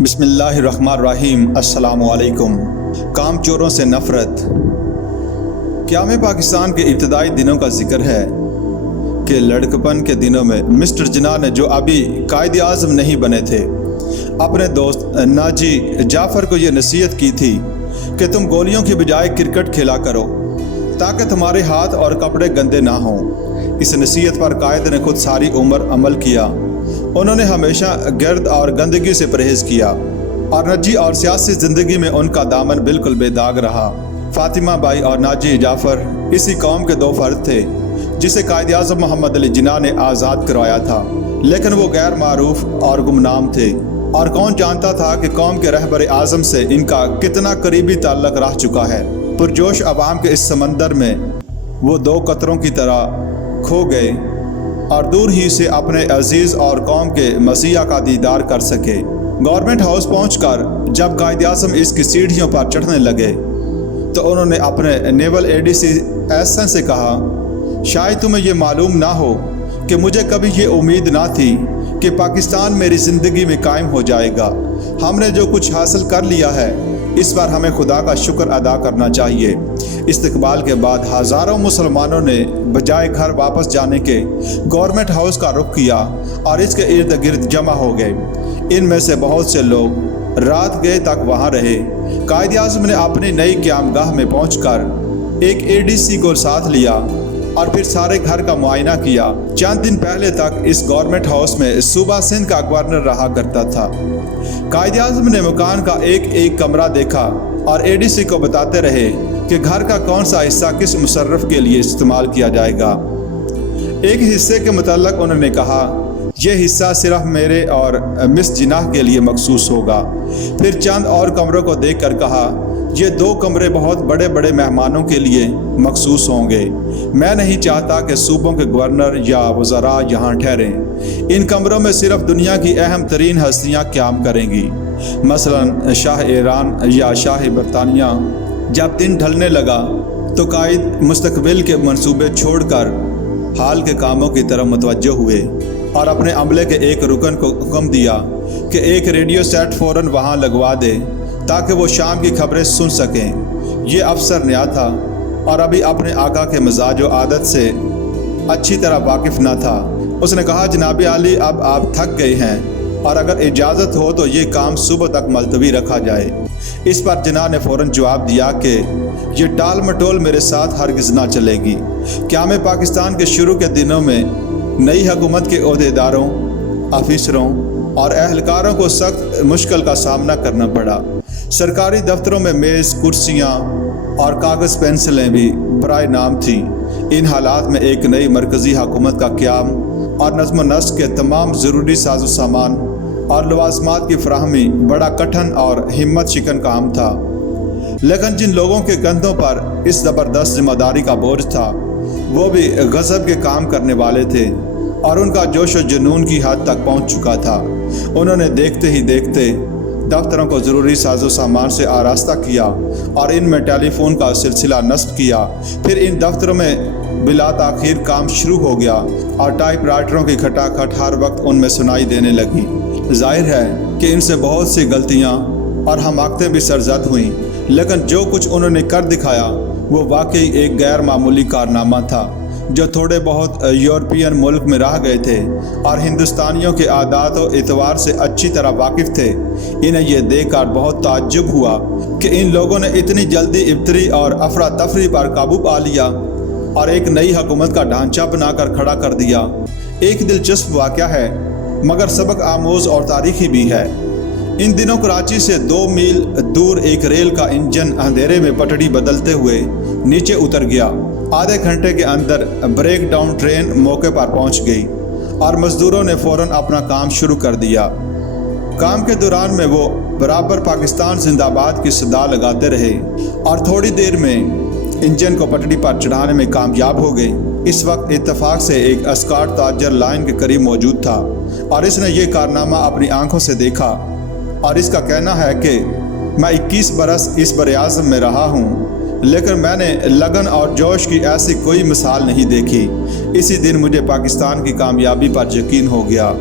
بسم اللہ الرحمن الرحیم۔ السلام علیکم۔ کام چوروں سے نفرت۔ قیام پاکستان کے ابتدائی دنوں کا ذکر ہے کہ لڑکپن کے دنوں میں مسٹر جناح نے، جو ابھی قائد اعظم نہیں بنے تھے، اپنے دوست ناجی جعفر کو یہ نصیحت کی تھی کہ تم گولیوں کی بجائے کرکٹ کھیلا کرو تاکہ تمہارے ہاتھ اور کپڑے گندے نہ ہوں۔ اس نصیحت پر قائد نے خود ساری عمر عمل کیا۔ انہوں نے ہمیشہ گرد اور گندگی سے پرہیز کیا اور نجی اور سیاسی زندگی میں ان کا دامن بالکل بے داغ رہا۔ فاطمہ بائی اور ناجی جعفر اسی قوم کے دو فرد تھے جسے قائد اعظم محمد علی جناح نے آزاد کروایا تھا، لیکن وہ غیر معروف اور گمنام تھے، اور کون جانتا تھا کہ قوم کے رہبر اعظم سے ان کا کتنا قریبی تعلق رہ چکا ہے۔ پرجوش عوام کے اس سمندر میں وہ دو قطروں کی طرح کھو گئے اور دور ہی سے اپنے عزیز اور قوم کے مسیح کا دیدار کر سکے۔ گورنمنٹ ہاؤس پہنچ کر جب قائد اعظم اس کی سیڑھیوں پر چڑھنے لگے تو انہوں نے اپنے نیول ADC ایسن سے کہا، شاید تمہیں یہ معلوم نہ ہو کہ مجھے کبھی یہ امید نہ تھی کہ پاکستان میری زندگی میں قائم ہو جائے گا۔ ہم نے جو کچھ حاصل کر لیا ہے اس پر ہمیں خدا کا شکر ادا کرنا چاہیے۔ استقبال کے بعد ہزاروں مسلمانوں نے بجائے گھر واپس جانے کے گورنمنٹ ہاؤس کا رخ کیا اور اس کے ارد گرد جمع ہو گئے۔ ان میں سے بہت سے لوگ رات گئے تک وہاں رہے۔ قائد اعظم نے اپنی نئی قیام گاہ میں پہنچ کر ایک ADC کو ساتھ لیا اور پھر سارے گھر کا معائنہ کیا۔ چند دن پہلے تک اس گورنمنٹ ہاؤس میں صوبہ سندھ کا گورنر رہا کرتا تھا۔ قائد اعظم نے مکان کا ایک کمرہ دیکھا اور ADC کو بتاتے رہے کہ گھر کا کون سا حصہ کس مصرف کے لیے استعمال کیا جائے گا۔ ایک حصے کے متعلق انہوں نے کہا، یہ حصہ صرف میرے اور مس جناح کے لیے مخصوص ہوگا۔ پھر چند اور کمروں کو دیکھ کر کہا، یہ 2 کمرے بہت بڑے بڑے مہمانوں کے لیے مخصوص ہوں گے۔ میں نہیں چاہتا کہ صوبوں کے گورنر یا وزراء یہاں ٹھہریں۔ ان کمروں میں صرف دنیا کی اہم ترین ہستیاں قیام کریں گی، مثلا شاہ ایران یا شاہ برطانیہ۔ جب دن ڈھلنے لگا تو قائد مستقبل کے منصوبے چھوڑ کر حال کے کاموں کی طرف متوجہ ہوئے اور اپنے عملے کے ایک رکن کو حکم دیا کہ ایک ریڈیو سیٹ فوراً وہاں لگوا دے تاکہ وہ شام کی خبریں سن سکیں۔ یہ افسر نیا تھا اور ابھی اپنے آقا کے مزاج و عادت سے اچھی طرح واقف نہ تھا۔ اس نے کہا، جناب عالی، اب آپ تھک گئے ہیں اور اگر اجازت ہو تو یہ کام صبح تک ملتوی رکھا جائے۔ اس پر جناح نے فوراً جواب دیا کہ یہ ٹال مٹول میرے ساتھ ہرگز نہ چلے گی۔ قیام پاکستان کے شروع کے دنوں میں نئی حکومت کے عہدیداروں، افسروں اور اہلکاروں کو سخت مشکل کا سامنا کرنا پڑا۔ سرکاری دفتروں میں میز، کرسیاں اور کاغذ پینسلیں بھی برائے نام تھیں۔ ان حالات میں ایک نئی مرکزی حکومت کا قیام اور نظم و نسق کے تمام ضروری ساز و سامان اور لوازمات کی فراہمی بڑا کٹھن اور ہمت شکن کام تھا، لیکن جن لوگوں کے کندھوں پر اس زبردست ذمہ داری کا بوجھ تھا وہ بھی غضب کے کام کرنے والے تھے اور ان کا جوش و جنون کی حد تک پہنچ چکا تھا۔ انہوں نے دیکھتے ہی دیکھتے دفتروں کو ضروری ساز و سامان سے آراستہ کیا اور ان میں ٹیلی فون کا سلسلہ نصب کیا۔ پھر ان دفتروں میں بلا تاخیر کام شروع ہو گیا اور ٹائپ رائٹروں کی کھٹاکھٹ ہر وقت ان میں سنائی دینے لگی۔ ظاہر ہے کہ ان سے بہت سی غلطیاں اور حماقتیں بھی سرزد ہوئیں، لیکن جو کچھ انہوں نے کر دکھایا وہ واقعی ایک غیر معمولی کارنامہ تھا۔ جو تھوڑے بہت یورپین ملک میں رہ گئے تھے اور ہندوستانیوں کے عادات و اعتبار سے اچھی طرح واقف تھے، انہیں یہ دیکھ کر بہت تعجب ہوا کہ ان لوگوں نے اتنی جلدی ابتری اور افراتفری پر قابو پا لیا اور ایک نئی حکومت کا ڈھانچہ بنا کر کھڑا کر دیا۔ ایک دلچسپ واقعہ ہے مگر سبق آموز اور تاریخی بھی ہے۔ ان دنوں کراچی سے 2 میل دور ایک ریل کا انجن اندھیرے میں پٹڑی بدلتے ہوئے نیچے اتر گیا۔ آدھے گھنٹے کے اندر بریک ڈاؤن ٹرین موقع پر پہنچ گئی اور مزدوروں نے فوراً اپنا کام شروع کر دیا۔ کام کے دوران میں وہ برابر پاکستان زندہ باد کی صدا لگاتے رہے اور تھوڑی دیر میں انجن کو پٹڑی پر چڑھانے میں کامیاب ہو گئے۔ اس وقت اتفاق سے ایک اسکاٹ تاجر لائن کے قریب موجود تھا اور اس نے یہ کارنامہ اپنی آنکھوں سے دیکھا اور اس کا کہنا ہے کہ میں 21 برس اس براعظم میں رہا ہوں، لیکن میں نے لگن اور جوش کی ایسی کوئی مثال نہیں دیکھی۔ اسی دن مجھے پاکستان کی کامیابی پر یقین ہو گیا۔